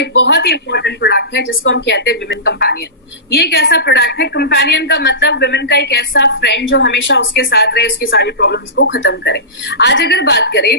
एक बहुत ही important product है जिसको हम कहते हैं विमेन कंपेनियन। ये एक ऐसा प्रोडक्ट है, कंपेनियन का मतलब विमेन का एक ऐसा फ्रेंड जो हमेशा उसके साथ रहे, उसकी सारी प्रॉब्लम्स को खत्म करे। आज अगर बात करें,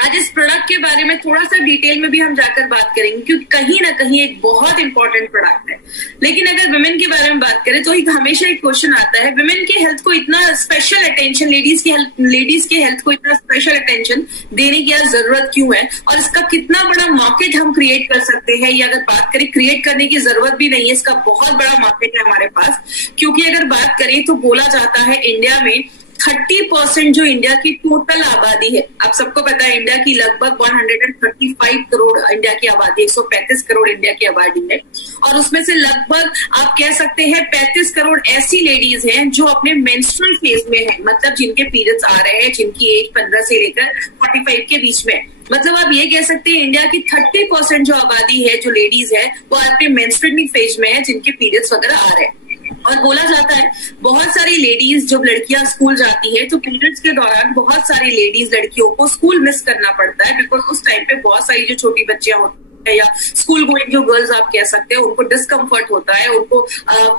आज इस प्रोडक्ट के बारे में थोड़ा सा डिटेल में भी हम जाकर बात करेंगे क्योंकि कहीं ना कहीं एक बहुत इंपॉर्टेंट प्रोडक्ट है। लेकिन अगर विमेन के बारे में बात करें तो हमेशा एक क्वेश्चन आता है, विमेन की हेल्थ को इतना स्पेशल अटेंशन, लेडीज की हेल्थ को इतना स्पेशल अटेंशन देने की जरूरत क्यों है और इसका कितना बड़ा मार्केट हम क्रिएट कर सकते हैं। या अगर बात करें, क्रिएट करने की जरूरत भी नहीं है, इसका बहुत बड़ा मार्केट है हमारे पास। क्योंकि अगर बात करें तो बोला जाता है इंडिया में 30% जो इंडिया की टोटल आबादी है, आप सबको पता है इंडिया की लगभग 135 करोड़ इंडिया की आबादी, 135 करोड़ इंडिया की आबादी है। और उसमें से लगभग आप कह सकते हैं 35 करोड़ ऐसी लेडीज हैं जो अपने मेंस्ट्रुअल फेज में है, मतलब जिनके पीरियड्स आ रहे हैं, जिनकी एज 15 से लेकर 45 के बीच में। मतलब आप ये कह सकते हैं इंडिया की 30% जो आबादी है, जो लेडीज है, वो अपने मेंस्ट्रुअल फेज में है, जिनके पीरियड्स वगैरह आ रहे हैं। और बोला जाता है बहुत सारी लेडीज, जब लड़कियां स्कूल जाती है तो पीरियड्स के दौरान बहुत सारी लेडीज लड़कियों को स्कूल मिस करना पड़ता है, बिकॉज उस टाइम पे बहुत सारी जो छोटी बच्चियां होती है या स्कूल गोइंग जो गर्ल्स आप कह सकते हैं, उनको डिस्कम्फर्ट होता है, उनको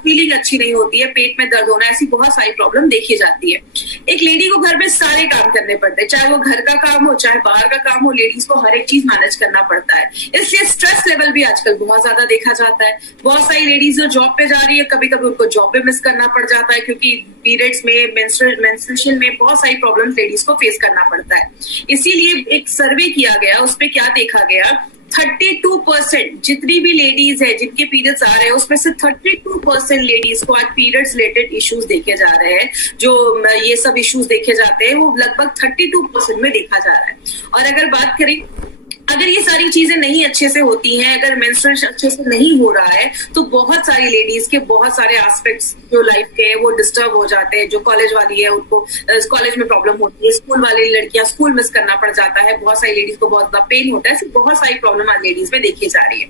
फीलिंग अच्छी नहीं होती है, पेट में दर्द होना, ऐसी बहुत सारी प्रॉब्लम देखी जाती है। एक लेडी को घर में सारे काम करने पड़ते हैं, चाहे वो घर का काम हो चाहे बाहर का काम हो, लेडीज को हर एक चीज मैनेज करना पड़ता है। इसलिए स्ट्रेस लेवल भी आजकल बहुत ज्यादा देखा जाता है। बहुत सारी लेडीज जो जॉब पे जा रही है, कभी कभी उनको जॉब पे मिस करना पड़ जाता है क्योंकि पीरियड्स में, मेंस्ट्रुएशन में बहुत सारी प्रॉब्लम लेडीज को फेस करना पड़ता है। इसीलिए एक सर्वे किया गया, उसपे क्या देखा गया, 32% जितनी भी लेडीज है जिनके पीरियड्स आ रहे हैं, उसमें से 32% लेडीज को आज पीरियड्स रिलेटेड इश्यूज देखे जा रहे हैं। जो ये सब इश्यूज देखे जाते हैं वो लगभग 32% में देखा जा रहा है। और अगर बात करें, अगर ये सारी चीजें नहीं अच्छे से होती हैं, अगर मेंस्ट्रुएशन अच्छे से नहीं हो रहा है, तो बहुत सारी लेडीज के बहुत सारे एस्पेक्ट्स जो लाइफ के हैं वो डिस्टर्ब हो जाते हैं। जो कॉलेज वाली है उनको कॉलेज में प्रॉब्लम होती है, स्कूल वाली लड़कियां स्कूल मिस करना पड़ जाता है, बहुत सारी लेडीज को बहुत ज्यादा पेन होता है। ऐसी बहुत सारी प्रॉब्लम आज लेडीज में देखी जा रही है।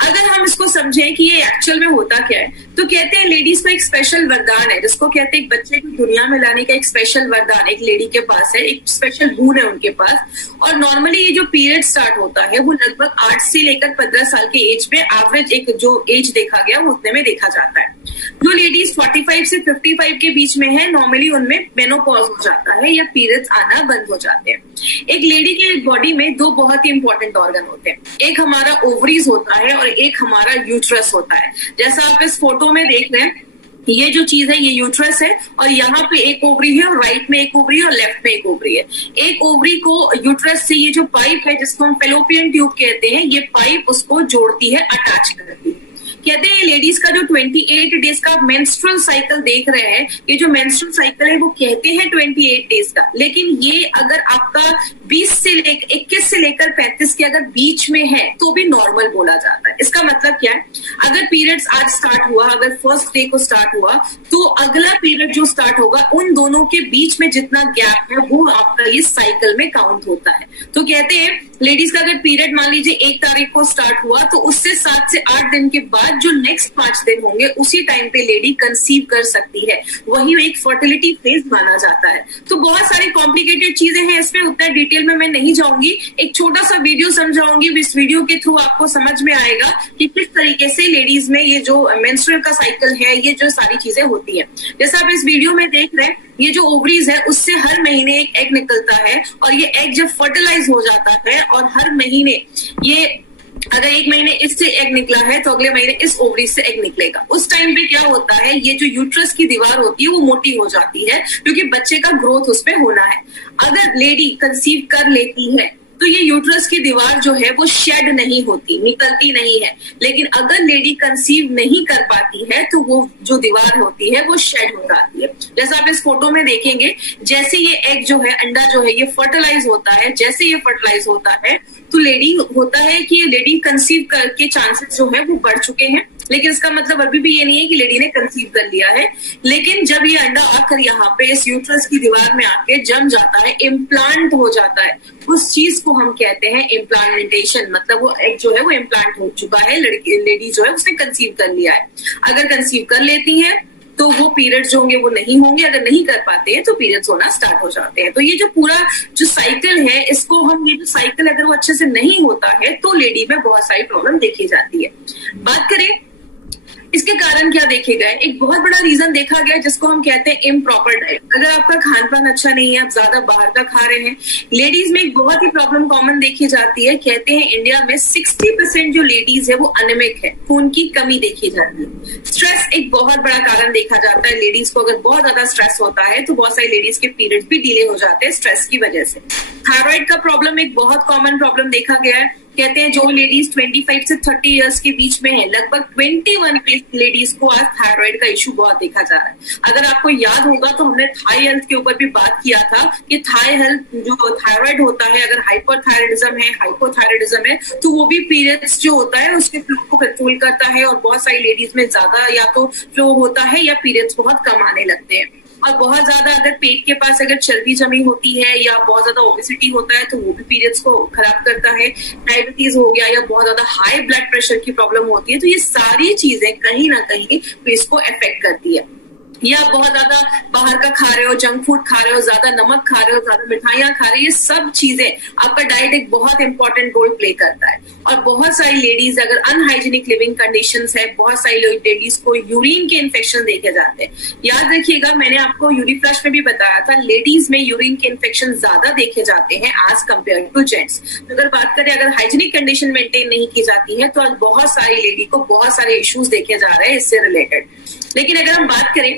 अगर हम इसको समझें कि ये एक्चुअल में होता क्या है, तो कहते हैं लेडीज को एक स्पेशल वरदान है, जिसको कहते हैं एक बच्चे को दुनिया में लाने का एक स्पेशल वरदान एक लेडी के पास है, एक स्पेशल गुण है उनके पास। और नॉर्मली ये जो पीरियड स्टार्ट होता है वो लगभग 8 से लेकर 15 साल के एज में, एवरेज एक जो एज देखा गया वो उतने में देखा जाता है। जो लेडीज 45 से 55 के बीच में है, नॉर्मली उनमें मेनोपॉज हो जाता है या पीरियड्स आना बंद हो जाते हैं। एक लेडी के बॉडी में दो बहुत ही इंपॉर्टेंट ऑर्गन होते हैं, एक हमारा ओवरीज होता है और एक हमारा यूट्रस होता है। जैसा आप इस फोटो में देख रहे हैं, ये जो चीज है ये यूट्रस है और यहाँ पे एक ओवरी है और राइट में एक ओवरी है और लेफ्ट में एक ओवरी है। एक ओवरी को यूट्रस से ये जो पाइप है जिसको हम फेलोपियन ट्यूब कहते हैं, ये पाइप उसको जोड़ती है, अटैच करती है। कहते हैं लेडीज का जो 28 डेज का मेंस्ट्रुअल साइकिल देख रहे हैं, ये जो मेंस्ट्रुअल साइकिल है वो कहते हैं 28 डेज का, लेकिन ये अगर आपका 21 से लेकर 35 के अगर बीच में है तो भी नॉर्मल बोला जाता है। इसका मतलब क्या है, अगर पीरियड्स आज स्टार्ट हुआ, अगर फर्स्ट डे को स्टार्ट हुआ, तो अगला पीरियड जो स्टार्ट होगा उन दोनों के बीच में जितना गैप है वो आपका इस साइकिल में काउंट होता है। तो कहते हैं लेडीज का अगर पीरियड मान लीजिए 1 तारीख को स्टार्ट हुआ तो उससे 7 से 8 दिन के बाद जो नेक्स्ट 5 दिन होंगे उसी टाइम पे लेडी कंसीव कर सकती है, वही एक फर्टिलिटी फेज माना जाता है। तो बहुत सारी कॉम्प्लिकेटेड चीजें हैं, इसमें उतना डिटेल में मैं नहीं जाऊंगी, एक छोटा सा वीडियो समझाऊंगी, इस वीडियो के थ्रू आपको समझ में आएगा कि किस तरीके से लेडीज में ये जो मेंस्ट्रुअल का साइकिल है, ये जो सारी चीजें होती है। जैसा आप इस वीडियो में देख रहे हैं, ये जो ओवरीज है उससे हर महीने एक एग निकलता है और ये एग जब फर्टिलाइज हो जाता है और हर महीने ये, अगर एक महीने इससे एग निकला है तो अगले महीने इस ओवरी से एग निकलेगा। उस टाइम पे क्या होता है, ये जो यूट्रस की दीवार होती है वो मोटी हो जाती है क्योंकि बच्चे का ग्रोथ उसमें होना है। अगर लेडी कंसीव कर लेती है तो ये यूट्रस की दीवार जो है वो शेड नहीं होती, निकलती नहीं है। लेकिन अगर लेडी कंसीव नहीं कर पाती है तो वो जो दीवार होती है वो शेड हो जाती है। जैसा आप इस फोटो में देखेंगे, जैसे ये एग जो है, अंडा जो है, ये फर्टिलाइज होता है, जैसे ये फर्टिलाइज होता है तो लेडी होता है कि लेडी कंसीव के चांसेस जो है वो बढ़ चुके हैं। लेकिन इसका मतलब अभी भी ये नहीं है कि लेडी ने कंसीव कर लिया है। लेकिन जब ये अंडा आकर यहाँ पे इस यूट्रस की दीवार में आके जम जाता है, इम्प्लांट हो जाता है, उस चीज को हम कहते हैं इम्प्लांटेशन। मतलब वो एग जो है वो इम्प्लांट हो चुका है, लेडी जो है उसने कंसीव कर लिया है। अगर कंसीव कर लेती है तो वो पीरियड्स जो होंगे वो नहीं होंगे, अगर नहीं कर पाते हैं तो पीरियड्स होना स्टार्ट हो जाते हैं। तो ये जो पूरा जो साइकिल है, इसको हम, ये जो साइकिल अगर वो अच्छे से नहीं होता है तो लेडी में बहुत सारी प्रॉब्लम देखी जाती है। बात करें इसके कारण क्या देखे गए, एक बहुत बड़ा रीजन देखा गया जिसको हम कहते हैं इम्प्रॉपर डाइट। अगर आपका खान पान अच्छा नहीं है, आप ज्यादा बाहर का खा रहे हैं, लेडीज में एक बहुत ही प्रॉब्लम कॉमन देखी जाती है। कहते हैं इंडिया में 60% जो लेडीज है वो अनिमिक है, खून की कमी देखी जाती है। स्ट्रेस एक बहुत बड़ा कारण देखा जाता है। लेडीज को अगर बहुत ज्यादा स्ट्रेस होता है तो बहुत सारी लेडीज के पीरियड्स भी डिले हो जाते हैं स्ट्रेस की वजह से। थायराइड का प्रॉब्लम एक बहुत कॉमन प्रॉब्लम देखा गया है। कहते हैं जो लेडीज 25 से 30 इयर्स के बीच में है, लगभग 21 लेडीज को आज थायराइड का इशू बहुत देखा जा रहा है। अगर आपको याद होगा तो हमने थाई हेल्थ के ऊपर भी बात किया था कि थाई हेल्थ जो थायराइड होता है, अगर हाइपरथायराइडिज्म है, हाइपोथायराइडिज्म है, तो वो भी पीरियड्स जो होता है उसके फ्लो को कंट्रोल करता है। और बहुत सारी लेडीज में ज्यादा या तो फ्लो होता है या पीरियड्स बहुत कम आने लगते हैं। और बहुत ज्यादा अगर पेट के पास अगर चर्बी जमी होती है या बहुत ज्यादा ओबेसिटी होता है तो वो भी पीरियड्स को खराब करता है। डायबिटीज हो गया या बहुत ज्यादा हाई ब्लड प्रेशर की प्रॉब्लम होती है, तो ये सारी चीजें कहीं ना कहीं इसको अफेक्ट करती है। या आप बहुत ज्यादा बाहर का खा रहे हो, जंक फूड खा रहे हो, ज्यादा नमक खा रहे हो, ज्यादा मिठाइयां खा रहे हो, ये सब चीजें, आपका डाइट एक बहुत इंपॉर्टेंट रोल प्ले करता है। और बहुत सारी लेडीज अगर अनहाइजीनिक लिविंग कंडीशंस है, बहुत सारी लेडीज को यूरिन के इन्फेक्शन देखे जाते हैं। याद रखिएगा, मैंने आपको यूरिफ्लश में भी बताया था, लेडीज में यूरिन के इन्फेक्शन ज्यादा देखे जाते हैं एज कम्पेयर टू जेंट्स। अगर बात करें, अगर हाइजीनिक कंडीशन मेंटेन नहीं की जाती है तो आज बहुत सारी लेडी को बहुत सारे इश्यूज देखे जा रहे हैं इससे रिलेटेड। लेकिन अगर हम बात करें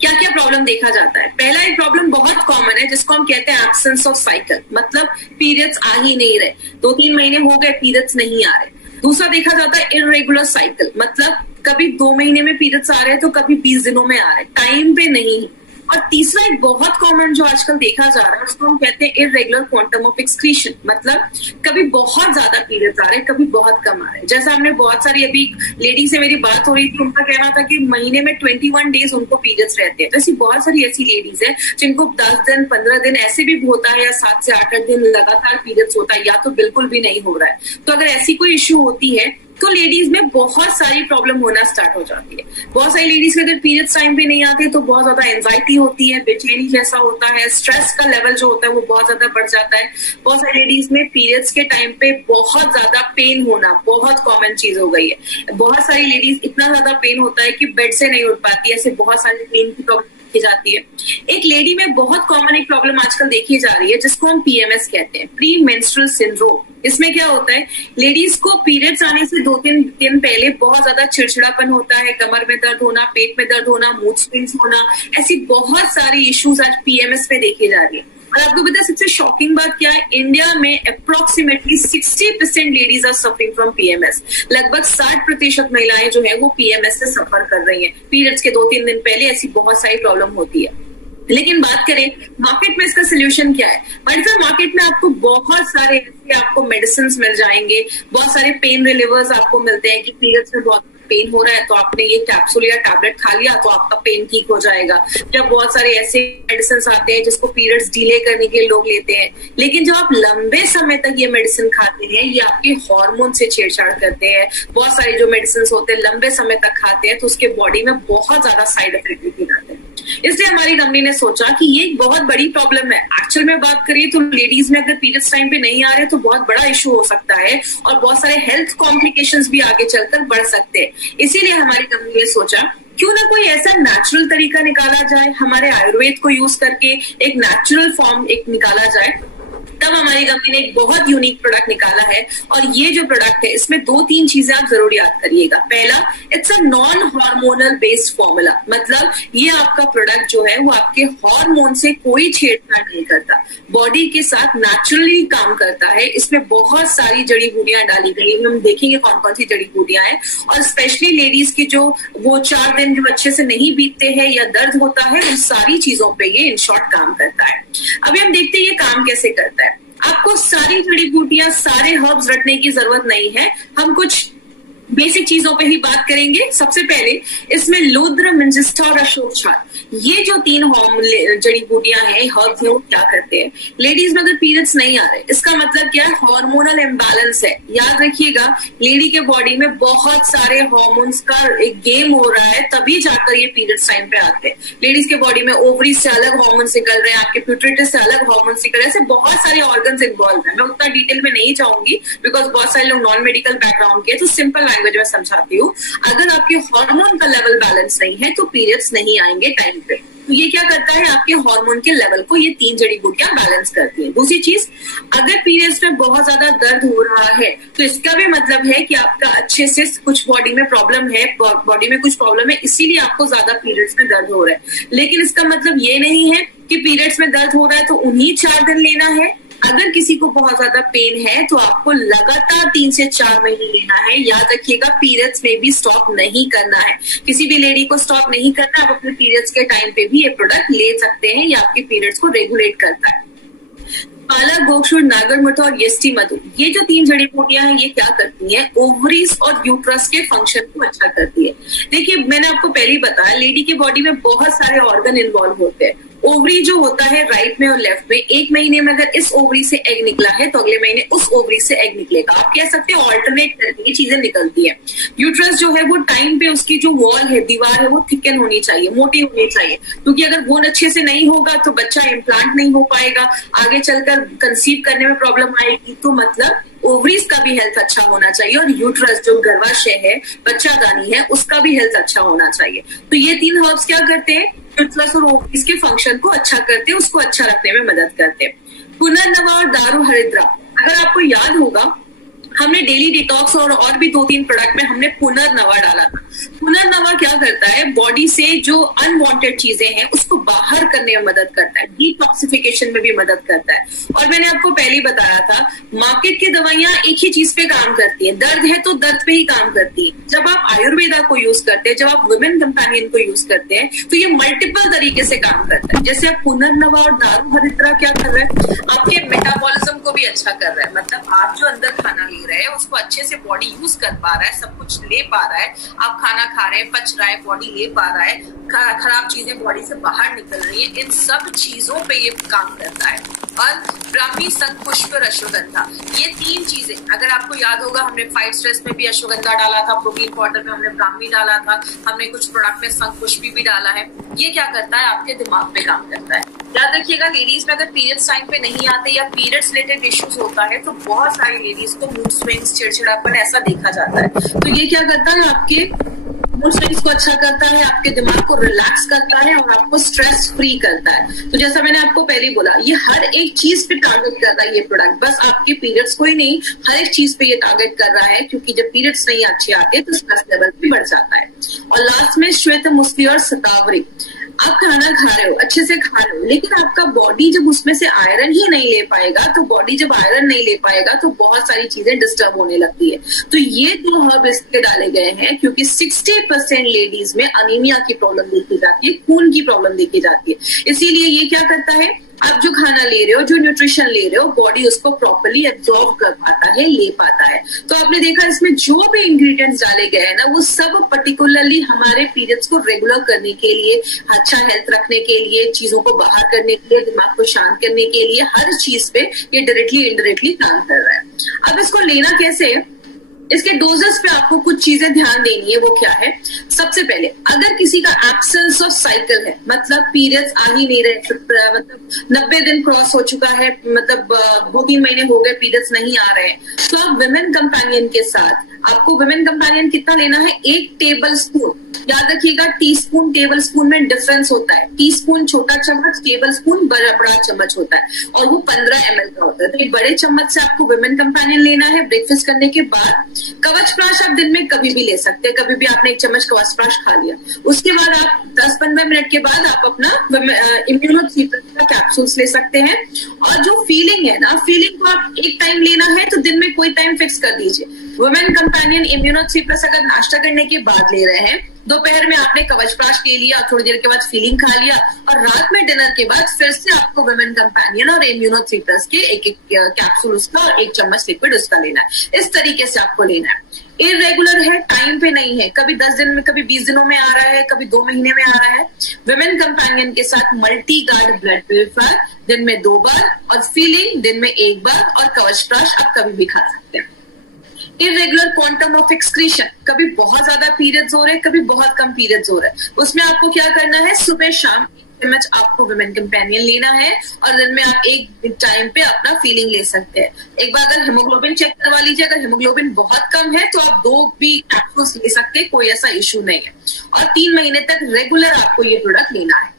क्या क्या प्रॉब्लम देखा जाता है, पहला एक प्रॉब्लम बहुत कॉमन है जिसको हम कहते हैं एब्सेंस ऑफ साइकिल, मतलब पीरियड्स आ ही नहीं रहे, 2-3 महीने हो गए पीरियड्स नहीं आ रहे। दूसरा देखा जाता है इरेगुलर साइकिल, मतलब कभी 2 महीने में पीरियड्स आ रहे हैं तो कभी 20 दिनों में आ रहे हैं, टाइम पे नहीं। और तीसरा एक बहुत कॉमन जो आजकल देखा जा रहा है उसको हम कहते हैं इरेगुलर क्वांटम ऑफ एक्सक्रीशन, मतलब कभी बहुत ज्यादा पीरियड्स आ रहे हैं, कभी बहुत कम आ रहे हैं। जैसे हमने बहुत सारी, अभी लेडी से मेरी बात हो रही थी, उनका कहना था कि महीने में 21 डेज उनको पीरियड्स रहते हैं। तो ऐसी बहुत सारी ऐसी लेडीज है जिनको 10 दिन 15 दिन ऐसे भी होता है, या 7 से 8 दिन लगातार पीरियड्स होता है, या तो बिल्कुल भी नहीं हो रहा है। तो अगर ऐसी कोई इश्यू होती है तो लेडीज में बहुत सारी प्रॉब्लम होना स्टार्ट हो जाती है। बहुत सारी लेडीज के अगर पीरियड्स टाइम पे नहीं आते तो बहुत ज्यादा एंजाइटी होती है, बेचैनी जैसा होता है, स्ट्रेस का लेवल जो होता है वो बहुत ज्यादा बढ़ जाता है। बहुत सारी लेडीज में पीरियड्स के टाइम पे बहुत ज्यादा पेन होना बहुत कॉमन चीज हो गई है। बहुत सारी लेडीज इतना ज्यादा पेन होता है कि बेड से नहीं उठ पाती, ऐसे बहुत सारी पेन की प्रॉब्लम देखी जाती है। एक लेडी में बहुत कॉमन एक प्रॉब्लम आजकल देखी जा रही है जिसको हम पीएमएस कहते हैं, प्री मेंस्ट्रुअल सिंड्रोम। इसमें क्या होता है, लेडीज को पीरियड्स आने से 2-3 दिन पहले बहुत ज्यादा चिड़चिड़ापन होता है, कमर में दर्द होना, पेट में दर्द होना, मूड स्विंग्स होना, ऐसी बहुत सारी इश्यूज आज पीएमएस पे देखी जा रही है। और आपको पता है सबसे शॉकिंग बात क्या है, इंडिया में approximately 60% ladies are suffering from PMS. लगभग 60% महिलाएं जो है वो पीएमएस से सफर कर रही हैं। पीरियड्स के 2-3 दिन पहले ऐसी बहुत सारी प्रॉब्लम होती है। लेकिन बात करें मार्केट में इसका सोल्यूशन क्या है, मार्केट में आपको बहुत सारे आपको मेडिसिन मिल जाएंगे, बहुत सारे पेन रिलीवर्स आपको मिलते हैं कि पीरियड्स में बहुत पेन हो रहा है तो आपने ये कैप्सूल या टैबलेट खा लिया तो आपका पेन ठीक हो जाएगा। जब बहुत सारे ऐसे मेडिसिन आते हैं जिसको पीरियड्स डिले करने के लिए लोग लेते हैं, लेकिन जब आप लंबे समय तक ये मेडिसिन खाते हैं ये आपके हार्मोन से छेड़छाड़ करते हैं। बहुत सारे जो मेडिसिन होते हैं लंबे समय तक खाते हैं तो उसके बॉडी में बहुत ज्यादा साइड इफेक्ट दिखे जाते हैं। इसलिए हमारी कंपनी ने सोचा कि ये एक बहुत बड़ी प्रॉब्लम है। एक्चुअल में बात करिए तो लेडीज में अगर पीरियड्स टाइम पे नहीं आ रहे तो बहुत बड़ा इशू हो सकता है और बहुत सारे हेल्थ कॉम्प्लिकेशंस भी आगे चलकर बढ़ सकते हैं। इसीलिए हमारी कंपनी ने सोचा क्यों ना कोई ऐसा नेचुरल तरीका निकाला जाए, हमारे आयुर्वेद को यूज करके एक नेचुरल फॉर्म एक निकाला जाए। तब हमारी कंपनी ने एक बहुत यूनिक प्रोडक्ट निकाला है और ये जो प्रोडक्ट है इसमें 2-3 चीजें आप जरूर याद करिएगा। पहला, it's a non hormonal based formula, मतलब ये आपका प्रोडक्ट जो है वो आपके हार्मोन से कोई छेड़छाड़ नहीं करता, बॉडी के साथ नेचुरली काम करता है। इसमें बहुत सारी जड़ी बूटियां डाली गई है, हम देखेंगे कौन कौन सी जड़ी बूटियां हैं। और स्पेशली लेडीज की जो वो 4 दिन जो अच्छे से नहीं बीतते हैं या दर्द होता है, उन सारी चीजों पे ये इन शॉर्ट काम करता है। अभी हम देखते हैं ये काम कैसे करता है। आपको सारी जड़ी बूटियां, सारे हर्ब्स रटने की जरूरत नहीं है, हम कुछ बेसिक चीजों पे ही बात करेंगे। सबसे पहले इसमें लूद्र, मिंजिस्टा और अशोक छाल, ये जो 3 जड़ी बूटियां हैं, हर्ब्स हैं, वो क्या करते हैं? लेडीज में अगर पीरियड्स नहीं आ रहे, इसका मतलब क्या है? हार्मोनल इम्बैलेंस है। याद रखिएगा, लेडी के बॉडी में बहुत सारे हार्मोन्स का एक गेम हो रहा है, तभी जाकर ये पीरियड्स टाइम पे आते हैं। लेडीज के बॉडी में ओवरी से अलग हार्मोन्स निकल रहे हैं, आपके प्यूटरेटस से अलग हार्मोन्स निकल रहे हैं, ऐसे बहुत सारे ऑर्गन्स इन्वॉल्व हैं। मैं उतना डिटेल में नहीं जाऊंगी बिकॉज बहुत सारे लोग नॉन मेडिकल बैकग्राउंड के, तो सिंपल लैंग्वेज में समझाती हूँ। अगर आपके हार्मोन का लेवल बैलेंस नहीं है तो पीरियड्स नहीं आएंगे टाइम पे। तो ये क्या करता है? आपके हार्मोन के लेवल को ये 3 जड़ी बूटियां बैलेंस करती है। दूसरी चीज, अगर पीरियड्स में बहुत ज्यादा दर्द हो रहा है तो इसका भी मतलब है कि आपका अच्छे से कुछ बॉडी में प्रॉब्लम है, बॉडी में कुछ प्रॉब्लम है, इसीलिए आपको ज्यादा पीरियड्स में दर्द हो रहा है। लेकिन इसका मतलब ये नहीं है कि पीरियड्स में दर्द हो रहा है तो उन्हीं 4 दिन लेना है। अगर किसी को बहुत ज्यादा पेन है तो आपको लगातार 3 से 4 महीने लेना है। याद रखिएगा, पीरियड्स में भी स्टॉप नहीं करना है। किसी भी लेडी को स्टॉप नहीं करना। आप अपने पीरियड्स के टाइम पे भी ये प्रोडक्ट ले सकते हैं। ये आपके पीरियड्स को रेगुलेट करता है। पालक, गोक्षुर, नागरमुठ और यष्टि मधु, ये जो 3 जड़ी बूटियां हैं, ये क्या करती हैं? ओवरीज और यूट्रस के फंक्शन को अच्छा करती है। देखिए, मैंने आपको पहले ही बताया, लेडी के बॉडी में बहुत सारे ऑर्गन इन्वॉल्व होते हैं। ओवरी जो होता है राइट में और लेफ्ट में, एक महीने में अगर इस ओवरी से एग निकला है तो अगले महीने उस ओवरी से एग निकलेगा। आप कह सकते हैं ऑल्टरनेट करके ये चीजें निकलती है। यूट्रस जो है वो टाइम पे उसकी जो वॉल है, दीवार है, वो थिकन होनी चाहिए, मोटी होनी चाहिए, क्योंकि अगर वो अच्छे से नहीं होगा तो बच्चा इम्प्लांट नहीं हो पाएगा, आगे चलकर कंसीव करने में प्रॉब्लम आएगी। तो मतलब ओवरीज का भी हेल्थ अच्छा होना चाहिए और यूट्रस जो गर्भाशय है, बच्चादानी है, उसका भी हेल्थ अच्छा होना चाहिए। तो ये 3 हर्ब्स क्या करते हैं? यूट्रस और ओवरीज के फंक्शन को अच्छा करते हैं, उसको अच्छा रखने में मदद करते हैं। पुनर्नवा और दारू हरिद्रा, अगर आपको याद होगा, हमने डेली डिटॉक्स और भी 2-3 प्रोडक्ट में हमने पुनर्नवा डाला था। पुनर्नवा क्या करता है? बॉडी से जो अनवांटेड चीजें हैं उसको बाहर करने में मदद करता है, डिटॉक्सिफिकेशन में भी मदद करता है। और मैंने आपको पहले ही बताया था, मार्केट की दवाइयां एक ही चीज पे काम करती है, दर्द है तो दर्द पे ही काम करती है। जब आप आयुर्वेदा को यूज करते हैं, जब आप वुमेन कंपेनियन को यूज करते हैं, तो ये मल्टीपल तरीके से काम करता है। जैसे आप पुनर्नवा और दारू हरिद्रा क्या कर रहा है? आपके मेटाबॉलिज्म को भी अच्छा कर रहा है। मतलब आप जो अंदर खाना ले रहे हैं उसको अच्छे से बॉडी यूज कर पा रहा है, सब कुछ ले पा रहा है, आप खाना खा रहे हैं, पच रहा है, बॉडी ले पा रहा है, खराब चीजें बॉडी से बाहर निकल रही है, इन सब चीजों पे ये काम करता है। और ब्राह्मी, शंखपुष्प और अश्वगंधा, ये 3 चीजें, अगर आपको याद होगा, हमने 5 स्ट्रेस में भी अश्वगंधा डाला था, प्रोटीन पाउडर में हमने ब्राह्मी डाला था, हमने कुछ प्रोडक्ट में शंखपुष्प भी डाला है। ये क्या करता है? आपके दिमाग पे काम करता है। याद रखिएगा, लेडीज में अगर पीरियड्स टाइम पे नहीं आते या पीरियड्स रिलेटेड इश्यूज होता है तो बहुत सारी लेडीज को मूड स्विंग्स, चिड़चिड़ापन ऐसा देखा जाता है। तो ये क्या करता है? आपके मूड स्विंग्स को अच्छा करता है, आपके दिमाग को रिलैक्स करता है और आपको स्ट्रेस फ्री करता है। तो जैसा मैंने आपको पहले बोला, ये हर एक चीज पे टारगेट कर रहा है ये प्रोडक्ट, बस आपके पीरियड्स को ही नहीं, हर एक चीज पे ये टारगेट कर रहा है, क्योंकि जब पीरियड्स नहीं अच्छे आते तो स्ट्रेस लेवल भी बढ़ जाता है। और लास्ट में श्वेत मुस्ली और शतावरी, आप खाना खा रहे हो, अच्छे से खा रहे हो, लेकिन आपका बॉडी जब उसमें से आयरन ही नहीं ले पाएगा, तो बॉडी जब आयरन नहीं ले पाएगा तो बहुत सारी चीजें डिस्टर्ब होने लगती है। तो ये 2 हर्ब इसके डाले गए हैं, क्योंकि 60% लेडीज में अनीमिया की प्रॉब्लम देखी जाती है, खून की प्रॉब्लम देखी जाती है। इसीलिए ये क्या करता है? आप जो खाना ले रहे हो, जो न्यूट्रिशन ले रहे हो, बॉडी उसको प्रॉपर्ली एब्जॉर्ब कर पाता है, ले पाता है। तो आपने देखा, इसमें जो भी इंग्रेडिएंट्स डाले गए हैं ना, वो सब पर्टिकुलरली हमारे पीरियड्स को रेगुलर करने के लिए, अच्छा हेल्थ रखने के लिए, चीजों को बाहर करने के लिए, दिमाग को शांत करने के लिए, हर चीज पे ये डायरेक्टली इनडायरेक्टली काम कर रहा है। अब इसको लेना कैसे है? इसके डोजेस पे आपको कुछ चीजें ध्यान देनी है। वो क्या है? सबसे पहले, अगर किसी का एब्सेंस ऑफ साइकिल है, मतलब पीरियड्स आ ही नहीं रहे, मतलब 90 दिन क्रॉस हो चुका है, मतलब 2-3 महीने हो गए पीरियड्स नहीं आ रहे हैं, तो आप विमेन कंपेनियन के साथ, आपको विमेन कंपेनियन कितना लेना है? 1 टेबल स्पून। याद रखिएगा, टीस्पून टेबल स्पून में डिफरेंस होता है। टीस्पून छोटा चम्मच, टेबल स्पून बड़ा चम्मच होता है, और वो 15 ml का होता है। तो एक बड़े चम्मच से आपको विमेन कंपेनियन लेना है ब्रेकफास्ट करने के बाद। कवचप्राश आप दिन में कभी भी ले सकते हैं, कभी भी आपने 1 चम्मच कवचप्राश खा लिया, उसके बाद आप 10-15 मिनट के बाद आप अपना इम्यूनोथेरेपी का कैप्सूल्स ले सकते हैं। और जो फीलिंग है ना, फीलिंग को आप एक टाइम लेना है तो दिन में कोई टाइम फिक्स कर दीजिए। वुमेन कंपेनियन इम्यूनोथेरेपी अगर नाश्ता करने के बाद ले रहे हैं दोपहर में आपने कवचप्राश ले लिया, थोड़ी देर के बाद फीलिंग खा लिया, और रात में डिनर के बाद फिर से आपको विमेन कंपेनियन और इम्यूनो 3+ के एक कैप्सूल उसका और 1 चम्मच लिक्विड उसका लेना है। इस तरीके से आपको लेना है। इरेगुलर है, टाइम पे नहीं है, कभी 10 दिन में, कभी 20 दिनों में आ रहा है, कभी 2 महीने में आ रहा है। विमेन कंपेनियन के साथ मल्टी गार्ड ब्लड प्यूरिफायर दिन में 2 बार, और फीलिंग दिन में 1 बार, और कवचप्राश आप कभी भी खा सकते हैं। इरेगुलर क्वांटम ऑफ एक्सक्रीशन, कभी बहुत ज्यादा पीरियड्स हो रहे हैं, कभी बहुत कम पीरियड्स हो रहे हैं, उसमें आपको क्या करना है, सुबह शाम चम्मच आपको विमेन कंपेनियन लेना है, और दिन में आप एक टाइम पे अपना फीलिंग ले सकते हैं। एक बार अगर हेमोग्लोबिन चेक करवा लीजिए, अगर हेमोग्लोबिन बहुत कम है तो आप 2 भी कैप्सूल्स ले सकते हैं, कोई ऐसा इश्यू नहीं है। और 3 महीने तक रेगुलर आपको ये प्रोडक्ट लेना है।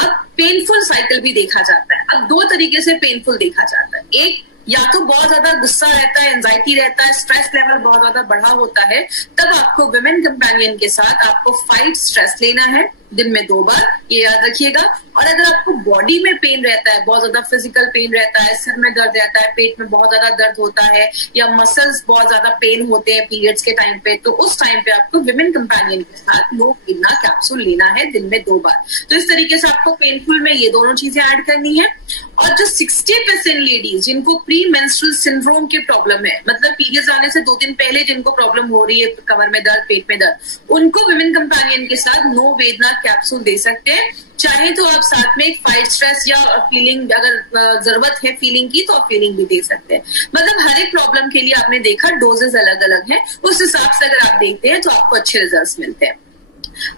अब पेनफुल साइकिल भी देखा जाता है। अब 2 तरीके से पेनफुल देखा जाता है। एक, या तो बहुत ज्यादा गुस्सा रहता है, एंजाइटी रहता है, स्ट्रेस लेवल बहुत ज्यादा बढ़ा होता है, तब आपको विमेन कंपेनियन के साथ आपको फाइट स्ट्रेस लेना है दिन में 2 बार, ये याद रखिएगा। और अगर आपको बॉडी में पेन रहता है, बहुत ज्यादा फिजिकल पेन रहता है, सिर में दर्द रहता है, पेट में बहुत ज्यादा दर्द होता है, या मसल्स बहुत ज्यादा पेन होते हैं पीरियड्स के टाइम पे, तो उस टाइम पे आपको विमेन कंपेनियन के साथ नो किडना कैप्सूल लेना है दिन में 2 बार। तो इस तरीके से आपको पेनफुल में ये दोनों चीजें ऐड करनी है। और जो 60% लेडीज जिनको प्री मेंस्ट्रुअल सिंड्रोम की प्रॉब्लम है, मतलब पीरियड्स आने से 2 दिन पहले जिनको प्रॉब्लम हो रही है, कमर में दर्द, पेट में दर्द, उनको विमेन कंपेनियन के साथ नो वेदना कैप्सूल दे सकते हैं। चाहे तो आप साथ में एक फाइट स्ट्रेस या फीलिंग, अगर जरूरत है फीलिंग की तो आप फीलिंग भी दे सकते हैं। मतलब हर एक प्रॉब्लम के लिए आपने देखा डोजेस अलग अलग है, उस हिसाब से अगर आप देखते हैं तो आपको अच्छे रिजल्ट्स मिलते हैं।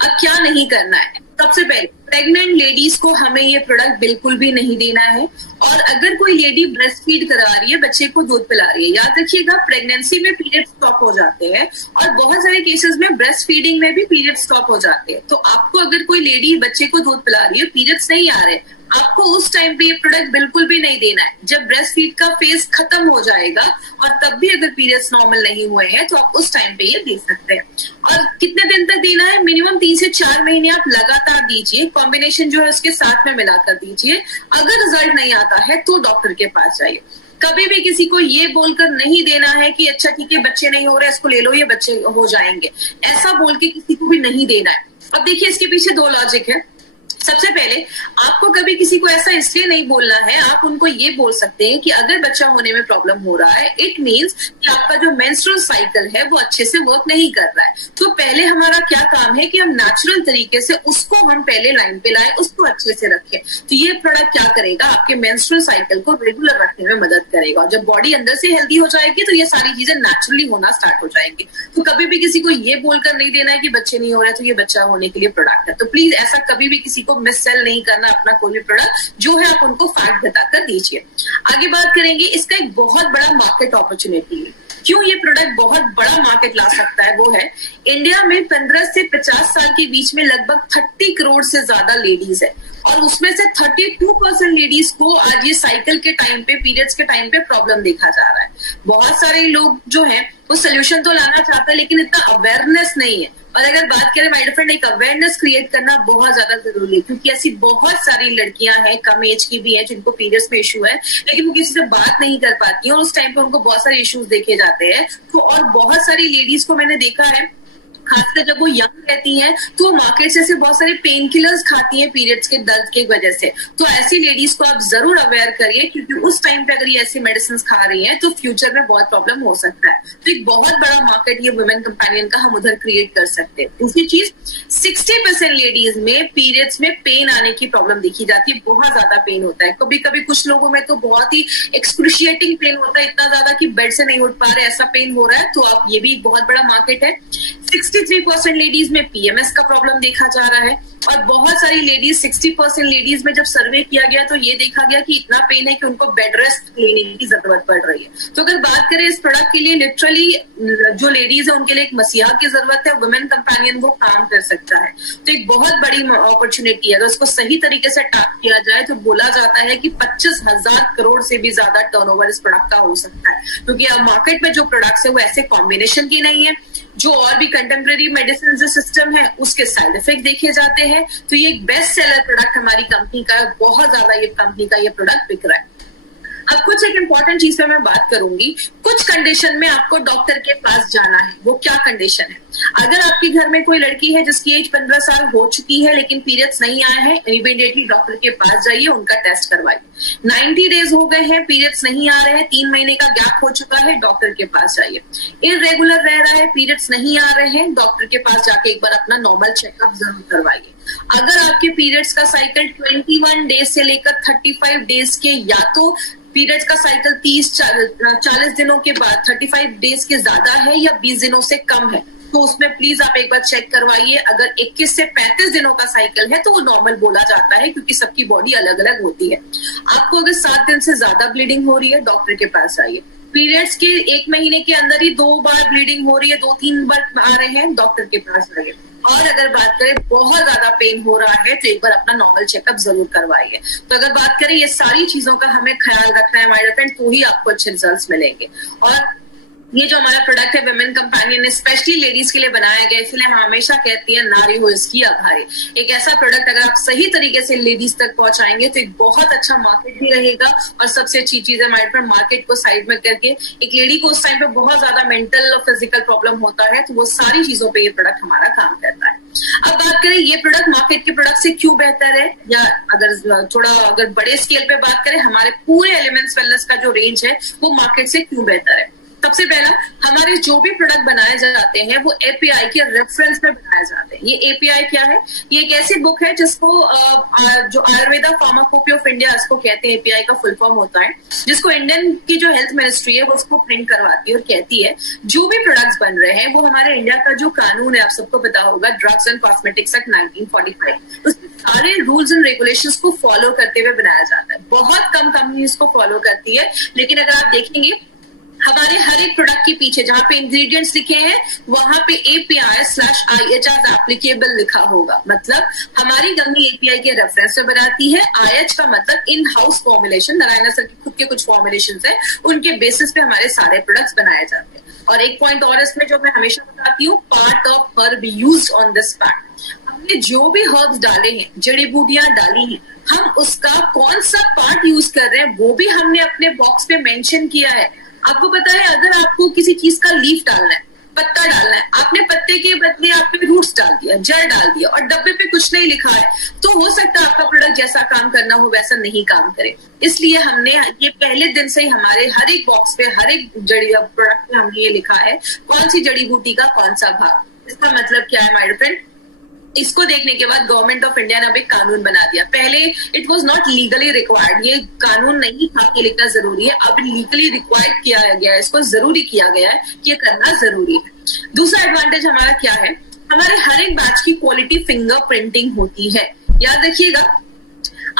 अब क्या नहीं करना है, सबसे पहले प्रेग्नेंट लेडीज को हमें ये प्रोडक्ट बिल्कुल भी नहीं देना है। और अगर कोई लेडी ब्रेस्ट फीड करा रही है, बच्चे को दूध पिला रही है, याद रखिएगा प्रेगनेंसी में पीरियड स्टॉप हो जाते हैं, और बहुत सारे केसेस में ब्रेस्ट फीडिंग में भी पीरियड स्टॉप हो जाते हैं। तो आपको अगर कोई लेडी बच्चे को दूध पिला रही है, पीरियड्स नहीं आ रहे, आपको उस टाइम पे ये प्रोडक्ट बिल्कुल भी नहीं देना है। जब ब्रेस्ट फीड का फेज खत्म हो जाएगा और तब भी अगर पीरियड्स नॉर्मल नहीं हुए हैं तो आप उस टाइम पे ये दे सकते हैं। और कितने दिन तक देना है, मिनिमम 3 से 4 महीने आप लगातार दीजिए, कॉम्बिनेशन जो है उसके साथ में मिलाकर दीजिए। अगर रिजल्ट नहीं आता है तो डॉक्टर के पास जाइए। कभी भी किसी को ये बोलकर नहीं देना है कि अच्छा ठीक है बच्चे नहीं हो रहे, इसको ले लो, ये बच्चे हो जाएंगे, ऐसा बोल के किसी को भी नहीं देना है। अब देखिए इसके पीछे 2 लॉजिक है। सबसे पहले आपको कभी किसी को ऐसा इसलिए नहीं बोलना है, आप उनको ये बोल सकते हैं कि अगर बच्चा होने में प्रॉब्लम हो रहा है, इट मींस कि आपका जो मेंस्ट्रुअल साइकिल है वो अच्छे से वर्क नहीं कर रहा है। तो पहले हमारा क्या काम है कि हम नेचुरल तरीके से उसको हम पहले लाइन पे लाए, उसको अच्छे से रखें। तो ये प्रोडक्ट क्या करेगा, आपके मेंस्ट्रुअल साइकिल को रेगुलर रखने में मदद करेगा। और जब बॉडी अंदर से हेल्दी हो जाएगी तो ये सारी चीजें नेचुरली होना स्टार्ट हो जाएंगी। तो कभी भी किसी को ये बोलकर नहीं देना है कि बच्चे नहीं हो रहे तो ये बच्चा होने के लिए प्रोडक्ट है। तो प्लीज ऐसा कभी भी किसी को मिस सेल नहीं करना अपना कोई भी प्रोडक्ट, जो है आप उनको फैक्ट बताकर दीजिए। आगे बात करेंगे, इसका एक बहुत बड़ा मार्केट अपॉर्चुनिटी है। क्यों ये प्रोडक्ट बहुत बड़ा मार्केट ला सकता है, वो है इंडिया में 15 से 50 साल के बीच में लगभग 30 करोड़ से ज्यादा लेडीज है, और उसमें से 32% लेडीज को आज ये साइकिल के टाइम पे, पीरियड्स के टाइम पे प्रॉब्लम देखा जा रहा है। बहुत सारे लोग जो है वो सोल्यूशन तो लाना चाहते हैं, लेकिन इतना अवेयरनेस नहीं है। और अगर बात करें माय डियर फ्रेंड, एक अवेयरनेस क्रिएट करना बहुत ज्यादा जरूरी है, क्योंकि ऐसी बहुत सारी लड़कियां हैं, कम एज की भी हैं, जिनको पीरियड्स में इशू है, लेकिन वो किसी से बात नहीं कर पाती हैं, और उस टाइम पे उनको बहुत सारे इश्यूज देखे जाते हैं। तो और बहुत सारी लेडीज को मैंने देखा है, खासकर जब वो यंग रहती हैं तो वो मार्केट से ऐसे बहुत सारे पेन किलर्स खाती हैं पीरियड्स के दर्द की वजह से। तो ऐसी लेडीज को आप जरूर अवेयर करिए, क्योंकि उस टाइम पे अगर ये ऐसी मेडिसिन खा रही हैं तो फ्यूचर में बहुत प्रॉब्लम हो सकता है। तो एक बहुत बड़ा मार्केट ये वुमेन कंपेनियन का हम उधर क्रिएट कर सकते हैं। दूसरी चीज, 60% लेडीज में पीरियड्स में पेन आने की प्रॉब्लम देखी जाती है, बहुत ज्यादा पेन होता है। कभी कभी कुछ लोगों में तो बहुत ही एक्सक्रूशिएटिंग पेन होता है, इतना ज्यादा कि बेड से नहीं उठ पा रहे, ऐसा पेन हो रहा है। तो आप ये भी एक बहुत बड़ा मार्केट है। 63% लेडीज में पीएमएस का प्रॉब्लम देखा जा रहा है, और बहुत सारी लेडीज, 60% लेडीज में जब सर्वे किया गया तो ये देखा गया कि इतना पेन है कि उनको बेड रेस्ट लेने की जरूरत पड़ रही है। तो अगर बात करें इस प्रोडक्ट के लिए, लिटरली जो लेडीज है उनके लिए एक मसीहा की जरूरत है, वुमेन कंपेनियन वो काम कर सकता है। तो एक बहुत बड़ी अपॉर्चुनिटी है, अगर उसको सही तरीके से टैप किया जाए तो बोला जाता है कि 25,000 करोड़ से भी ज्यादा टर्नओवर इस प्रोडक्ट का हो सकता है। क्योंकि अब मार्केट में जो प्रोडक्ट्स है वो ऐसे कॉम्बिनेशन की नहीं है, जो और भी कंटेम्प्रेरी मेडिसिन जो सिस्टम है उसके साइड इफेक्ट देखे जाते हैं। तो ये एक बेस्ट सेलर प्रोडक्ट हमारी कंपनी का, बहुत ज्यादा ये कंपनी का ये प्रोडक्ट बिक रहा है। अब कुछ एक इंपॉर्टेंट चीज पे मैं बात करूंगी। कुछ कंडीशन में आपको डॉक्टर के पास जाना है। वो क्या कंडीशन है? अगर आपके घर में कोई लड़की है जिसकी एज 15 साल हो चुकी है लेकिन पीरियड्स नहीं आए हैं, इमीडिएटली डॉक्टर के पास जाइए, उनका टेस्ट करवाइए। 90 डेज हो गए हैं, पीरियड्स नहीं आ रहे हैं, 3 महीने का गैप हो चुका है, डॉक्टर के पास जाइए। इररेगुलर रह रहा है, पीरियड्स नहीं आ रहे हैं, डॉक्टर के पास जाके एक बार अपना नॉर्मल चेकअप जरूर करवाइए। अगर आपके पीरियड्स का साइकिल 21 डेज से लेकर 35 डेज के, या तो पीरियड्स का साइकिल 30-40 दिनों के बाद 35 डेज के ज्यादा है या 20 दिनों से कम है, तो उसमें प्लीज आप एक बार चेक करवाइए। अगर 21 से 35 दिनों का साइकिल है तो वो नॉर्मल बोला जाता है, क्योंकि सबकी बॉडी अलग अलग होती है। आपको अगर 7 दिन से ज्यादा ब्लीडिंग हो रही है, डॉक्टर के पास जाइए। पीरियड्स के 1 महीने के अंदर ही 2 बार ब्लीडिंग हो रही है, 2-3 बार आ रहे हैं, डॉक्टर के पास जाइए। और अगर बात करें बहुत ज्यादा पेन हो रहा है तो एक बार अपना नॉर्मल चेकअप जरूर करवाइए। तो अगर बात करें ये सारी चीजों का हमें ख्याल रखना है हमारे फ्रेंड, तो ही आपको अच्छे रिजल्ट्स मिलेंगे। और ये जो हमारा प्रोडक्ट है विमेन कंपेनियन, स्पेशली लेडीज के लिए बनाया गया, इसलिए हम हमेशा कहती हैं नारी हो इसकी आभारी। एक ऐसा प्रोडक्ट अगर आप सही तरीके से लेडीज तक पहुंचाएंगे तो एक बहुत अच्छा मार्केट भी रहेगा। और सबसे अच्छी चीज है हमारे पास, मार्केट को साइड में करके एक लेडी को उस टाइम पे बहुत ज्यादा मेंटल और फिजिकल प्रॉब्लम होता है, तो वो सारी चीजों पे ये प्रोडक्ट हमारा काम करता है। अब बात करें ये प्रोडक्ट मार्केट के प्रोडक्ट से क्यों बेहतर है, या अगर बड़े स्केल पे बात करें, हमारे पूरे एलिमेंट्स वेलनेस का जो रेंज है वो मार्केट से क्यों बेहतर है। सबसे पहला, हमारे जो भी प्रोडक्ट बनाए जाते हैं वो एपीआई के रेफरेंस में बनाए जाते हैं। ये एपीआई क्या है? ये एक ऐसी बुक है जिसको जो आयुर्वेदा फार्माकोपी ऑफ इंडिया इसको कहते हैं, एपीआई का फुल फॉर्म होता है, जिसको इंडियन की जो हेल्थ मिनिस्ट्री है वो उसको प्रिंट करवाती है और कहती है जो भी प्रोडक्ट्स बन रहे हैं वो हमारे इंडिया का जो कानून है, आप सबको पता होगा, ड्रग्स एंड कॉस्मेटिक्स एक्ट 1945, उसके सारे रूल्स एंड रेगुलेशंस को फॉलो करते हुए बनाया जाता है। बहुत कम कंपनी इसको फॉलो करती है, लेकिन अगर आप देखेंगे हमारे हर एक प्रोडक्ट के पीछे जहां पे इंग्रेडिएंट्स लिखे हैं वहां पे API/IH एप्लीकेबल लिखा होगा। मतलब हमारी कंपनी API के रेफरेंस में बनाती है, IH का मतलब in house formulation, Narayan sir के खुद के कुछ फॉर्मुलेशन है, उनके बेसिस पे हमारे सारे प्रोडक्ट्स बनाए जाते हैं। और एक पॉइंट और इसमें जो मैं हमेशा बताती हूँ, part of herb used on this pack. हमने जो भी हर्ब्स डाले हैं, जड़ी बूटियां डाली हैं, हम उसका कौन सा पार्ट यूज कर रहे हैं वो भी हमने अपने बॉक्स पे मेंशन किया है। आपको पता है, अगर आपको किसी चीज का लीफ डालना है, पत्ता डालना है, आपने पत्ते के बदले आपने रूट्स डाल दिया, जड़ डाल दिया और डब्बे पे कुछ नहीं लिखा है, तो हो सकता है आपका प्रोडक्ट जैसा काम करना हो वैसा नहीं काम करे। इसलिए हमने ये पहले दिन से ही हमारे हर एक बॉक्स पे, हर एक जड़ी प्रोडक्ट पे हमने ये लिखा है कौन सी जड़ी बूटी का कौन सा भाग। इसका मतलब क्या है माय फ्रेंड? इसको देखने के बाद गवर्नमेंट ऑफ इंडिया ने अब एक कानून बना दिया। पहले it was not legally required, ये कानून नहीं था कि लिखना जरूरी है, अब लीगली रिक्वायर्ड किया गया है, इसको जरूरी किया गया है कि ये करना जरूरी है। दूसरा एडवांटेज हमारा क्या है, हमारे हर एक बैच की क्वालिटी फिंगर प्रिंटिंग होती है। याद रखिएगा,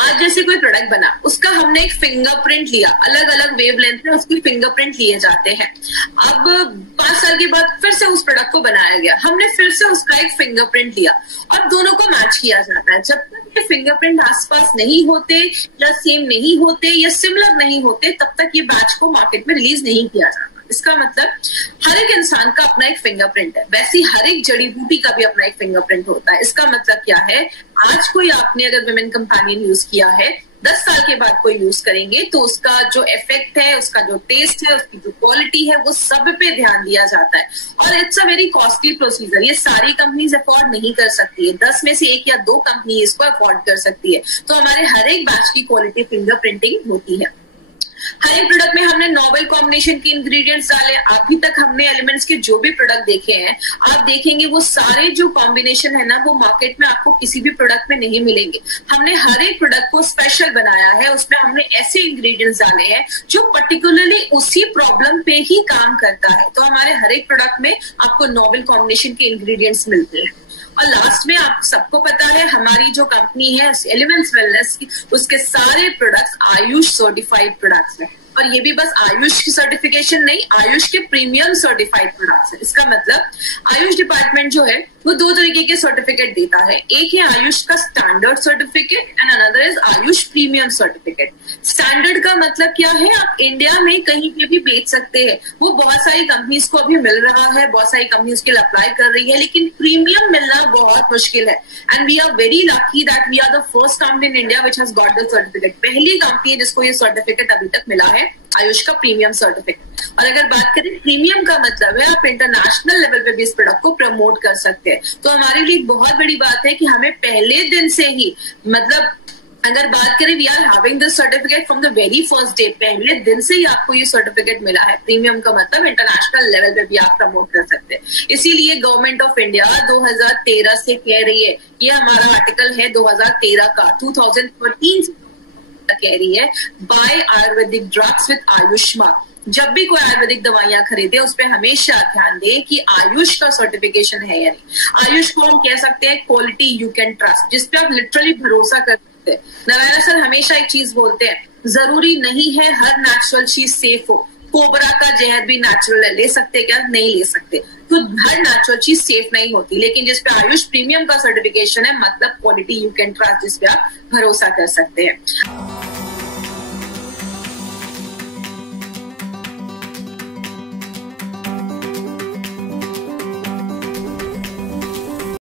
आज जैसे कोई प्रोडक्ट बना, उसका हमने एक फिंगरप्रिंट लिया, अलग अलग वेवलेंथ में उसकी फिंगरप्रिंट लिए जाते हैं। अब 5 साल के बाद फिर से उस प्रोडक्ट को बनाया गया, हमने फिर से उसका एक फिंगरप्रिंट लिया और दोनों को मैच किया जाता है। जब तक ये फिंगरप्रिंट आसपास नहीं होते या सेम नहीं होते या सिमिलर नहीं होते, तब तक ये बैच को मार्केट में रिलीज नहीं किया जाता। इसका मतलब हर एक इंसान का अपना एक फिंगरप्रिंट है, वैसे ही हर एक जड़ी बूटी का भी अपना एक फिंगरप्रिंट होता है। इसका मतलब क्या है, आज कोई आपने अगर विमेन कंपेनियन यूज किया है, 10 साल के बाद कोई यूज करेंगे तो उसका जो इफेक्ट है, उसका जो टेस्ट है, उसकी जो क्वालिटी है, वो सब पे ध्यान दिया जाता है। और it's a very costly procedure, ये सारी कंपनीज अफोर्ड नहीं कर सकती है, 10 में से 1 या 2 कंपनी इसको अफोर्ड कर सकती है। तो हमारे हर एक बैच की क्वालिटी फिंगरप्रिंटिंग होती है। हर एक प्रोडक्ट में हमने नोवेल कॉम्बिनेशन के इंग्रेडिएंट्स डाले। अभी तक हमने एलिमेंट्स के जो भी प्रोडक्ट देखे हैं, आप देखेंगे वो सारे जो कॉम्बिनेशन है ना, वो मार्केट में आपको किसी भी प्रोडक्ट में नहीं मिलेंगे। हमने हर एक प्रोडक्ट को स्पेशल बनाया है, उसमें हमने ऐसे इंग्रेडिएंट्स डाले हैं जो पर्टिकुलरली उसी प्रॉब्लम पे ही काम करता है। तो हमारे हर एक प्रोडक्ट में आपको नोवेल कॉम्बिनेशन के इंग्रेडिएंट्स मिलते हैं। और लास्ट में आप सबको पता है, हमारी जो कंपनी है एलिमेंट्स वेलनेस की, उसके सारे प्रोडक्ट्स आयुष सर्टिफाइड प्रोडक्ट्स हैं। और ये भी बस आयुष की सर्टिफिकेशन नहीं, आयुष के प्रीमियम सर्टिफाइड प्रोडक्ट्स है। इसका मतलब आयुष डिपार्टमेंट जो है वो दो तरीके के सर्टिफिकेट देता है, एक है आयुष का standard certificate and another is Ayush premium certificate. Standard का मतलब क्या है, आप इंडिया में कहीं पे भी बेच सकते हैं, वो बहुत सारी कंपनीज को अभी मिल रहा है, बहुत सारी कंपनीज के लिए अप्लाई कर रही है, लेकिन प्रीमियम मिलना बहुत मुश्किल है। And we are very lucky that we are the first company in India which has got the certificate. पहली कंपनी है जिसको ये सर्टिफिकेट अभी तक मिला है, आयुष का प्रीमियम सर्टिफिकेट। और अगर बात करें प्रीमियम का मतलब है आप इंटरनेशनल लेवल पे भी इस प्रोडक्ट को प्रमोट कर सकते हैं। तो हमारे लिए बहुत बड़ी बात है कि हमें पहले दिन से ही, मतलब अगर बात करें we are having this certificate from the very first day, पहले दिन से ही आपको ये सर्टिफिकेट मिला है। प्रीमियम का मतलब इंटरनेशनल लेवल पे भी आप प्रमोट कर सकते हैं। इसीलिए गवर्नमेंट ऑफ इंडिया 2013 से कह रही है, ये हमारा आर्टिकल है 2013 का, 2013 कह रही है by Ayurvedic drugs with Ayushman. जब भी कोई आयुर्वेदिक दवाइयां खरीदे उस पर हमेशा ध्यान दे कि आयुष का सर्टिफिकेशन है या नहीं। आयुष को हम कह सकते हैं क्वालिटी यू कैन ट्रस्ट, जिसपे आप लिटरली भरोसा कर सकते हैं। नारायण सर हमेशा एक चीज बोलते हैं, जरूरी नहीं है हर नेचुरल चीज सेफ हो। कोबरा का जहर भी नेचुरल है, ले सकते क्या? नहीं ले सकते। तो हर नेचुरल चीज सेफ नहीं होती, लेकिन जिसपे आयुष प्रीमियम का सर्टिफिकेशन है मतलब क्वालिटी यू कैन ट्रस्ट, जिसपे आप भरोसा कर सकते हैं।